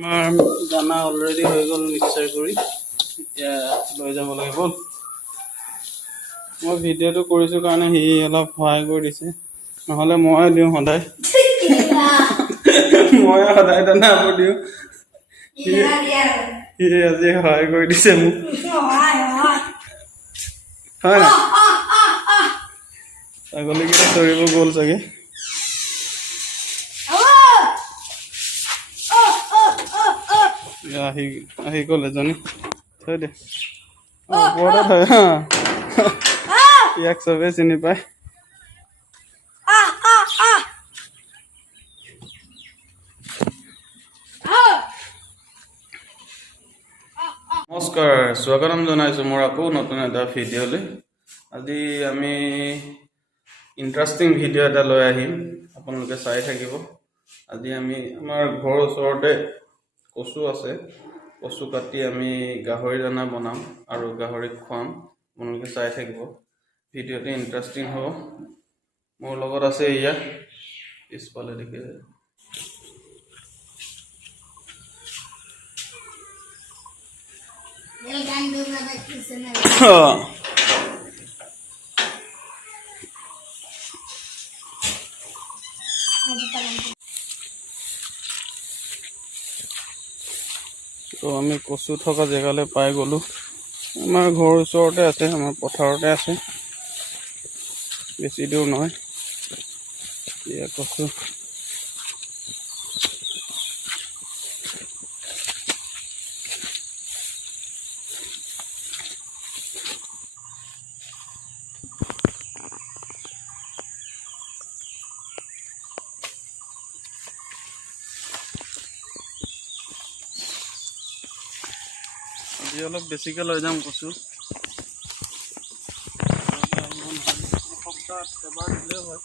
আমাৰ দানা অলৰেডি হৈ গ'ল মিক্সাৰ কৰি এতিয়া লৈ যাব লাগে বল মই ভিডিঅ'টো কৰিছোঁ কাৰণে সি অলপ সহায় কৰি দিছে নহ'লে মই দিওঁ সদায় মই সদায় দানা দিওঁ সি আজি সহায় কৰি দিছে মোক হয় না ছাগলীকেইটা চৰিব গ'ল চাগে আহি গ'ল এজনী থৈ দে ওপৰতে থয় হা ইয়াক চবেই চিনি পায় নমস্কাৰ স্বাগতম জনাইছোঁ মোৰ আকৌ নতুন এটা ভিডিঅ'লৈ আজি আমি ইণ্টাৰেষ্টিং ভিডিঅ' এটা লৈ আহিম আপোনালোকে চাই থাকিব আজি আমি আমাৰ ঘৰৰ ওচৰতে কচু আছে কচু কাটি আমি গাহৰি দানা বনাম আৰু গাহৰিক খুৱাম আপোনালোকে চাই থাকিব ভিডিঅ'টো ইণ্টাৰেষ্টিং হ'ব মোৰ লগত আছে এয়া পিছফালে দেখি তো আমি কচু থকা জেগালৈ পাই গ'লোঁ আমাৰ ঘৰৰ ওচৰতে আছে আমাৰ পথাৰতে আছে বেছি দূৰ নহয় এয়া কচু আজি অলপ বেছিকৈ লৈ যাম কচু এসপ্তাহত এবাৰ দিলেও হয়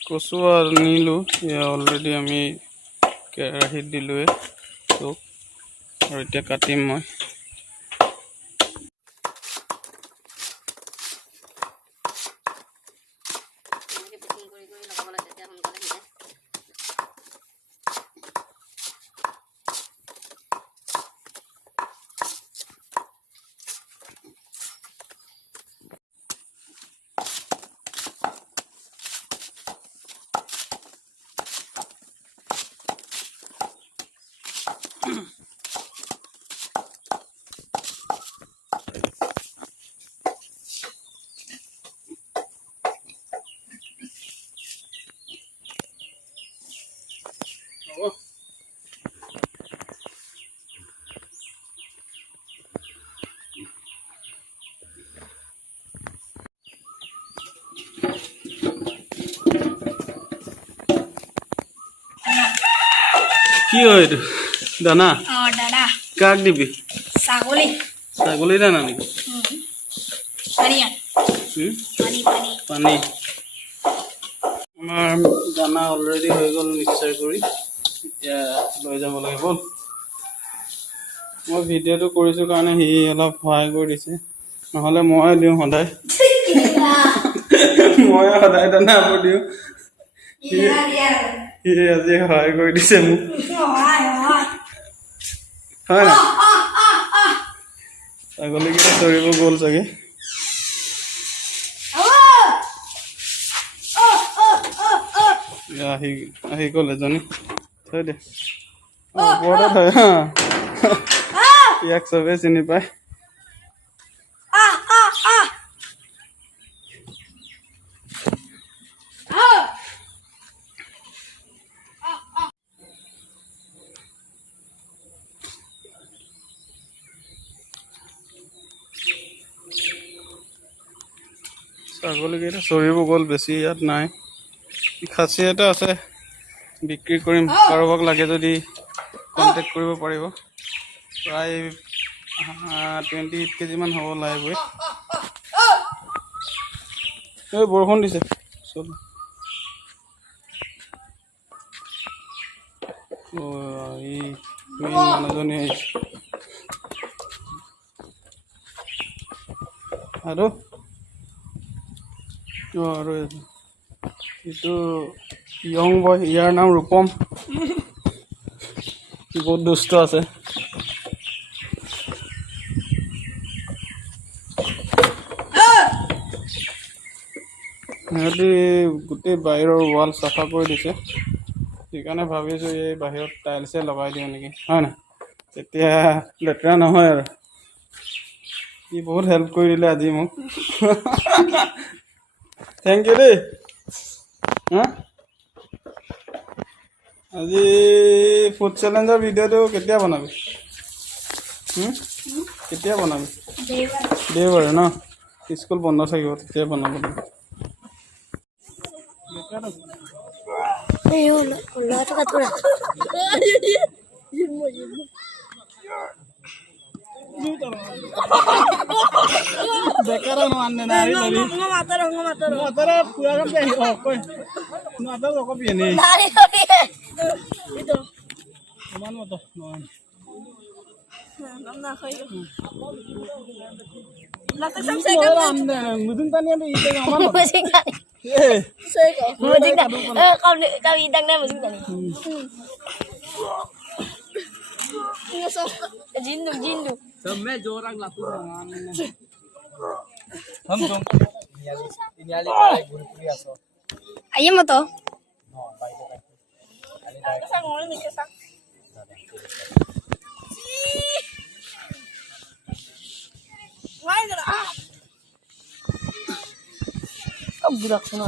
কচু আনিলোঁ অলৰেডি আমি কেৰাহীত দিলোঁৱে চব আৰু এতিয়া কাটিম মই কি হয় এইটো দানা দানা কাক দিবি ছাগলী দানা নেকি পানী আমাৰ দানা অলৰেডি হৈ গ'ল মিক্সাৰ কৰি এতিয়া লৈ যাব লাগে বল মই ভিডিঅ'টো কৰিছোঁ কাৰণে সি অলপ সহায় কৰি দিছে নহ'লে মই দিওঁ সদায় মই সদায় দানা দিওঁ সি আজি সহায় কৰি দিছে মোক হয় না ছাগলীকেইটা চৰিব গ'ল চাগে আহি গ'ল এজনী থৈ দে ওপৰতে থয় হা ইয়াক চবেই চিনি পায় ছাগলীকেইটা চৰিব গ'ল বেছি ইয়াত নাই খাচী এটা আছে বিক্ৰী কৰিম কাৰোবাক লাগে যদি কণ্টেক্ট কৰিব পাৰিব প্ৰায় 28 কেজিমান হ'ব লাইভ ৱেইট এই বৰষুণ দিছে চব এই মেইন মানুহজনী আহিছে আৰু আৰু এইটো ইয়ং বয় ইয়াৰ নাম ৰূপম বহুত দুষ্ট আছে সিহঁতি গোটেই বাহিৰৰ ৱাল চাফা কৰি দিছে সেইকাৰণে ভাবিছোঁ এই বাহিৰত টাইলছে লগাই দিওঁ নেকি হয় নাই তেতিয়া লেতেৰা নহয় আৰু ই বহুত হেল্প কৰি দিলে আজি মোক থেংক ইউ দেই হা আজি ফুড চেলেঞ্জৰ ভিডিঅ'টো কেতিয়া বনাবি কেতিয়া বনাবি দেওবাৰে ন স্কুল বন্ধ থাকিব তেতিয়া বনাব লাগিব বেকারা no ande na ari lari no mataro pura kan pe ho koi no mataro ko pi ni nari lari itu man mo to no nam na khoi la ta sam se kan ande mudun tani ande ite aman mudun tani eh se ko mudun tani kau idang na mudun tani ini so jindu Sampai jorang lah tuh dengan हम जों इन्याली पाई गुरुपुरी आसो आइए मत no by दे आली सा मोल नीचे सा Y जरा अब बुरा सुना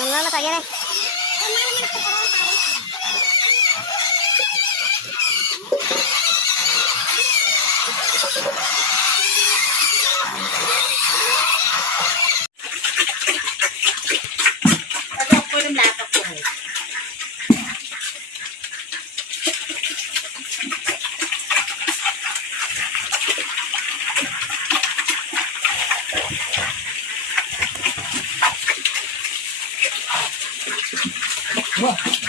Mana nak aja deh. Ada apa yang belakang tu? Wah.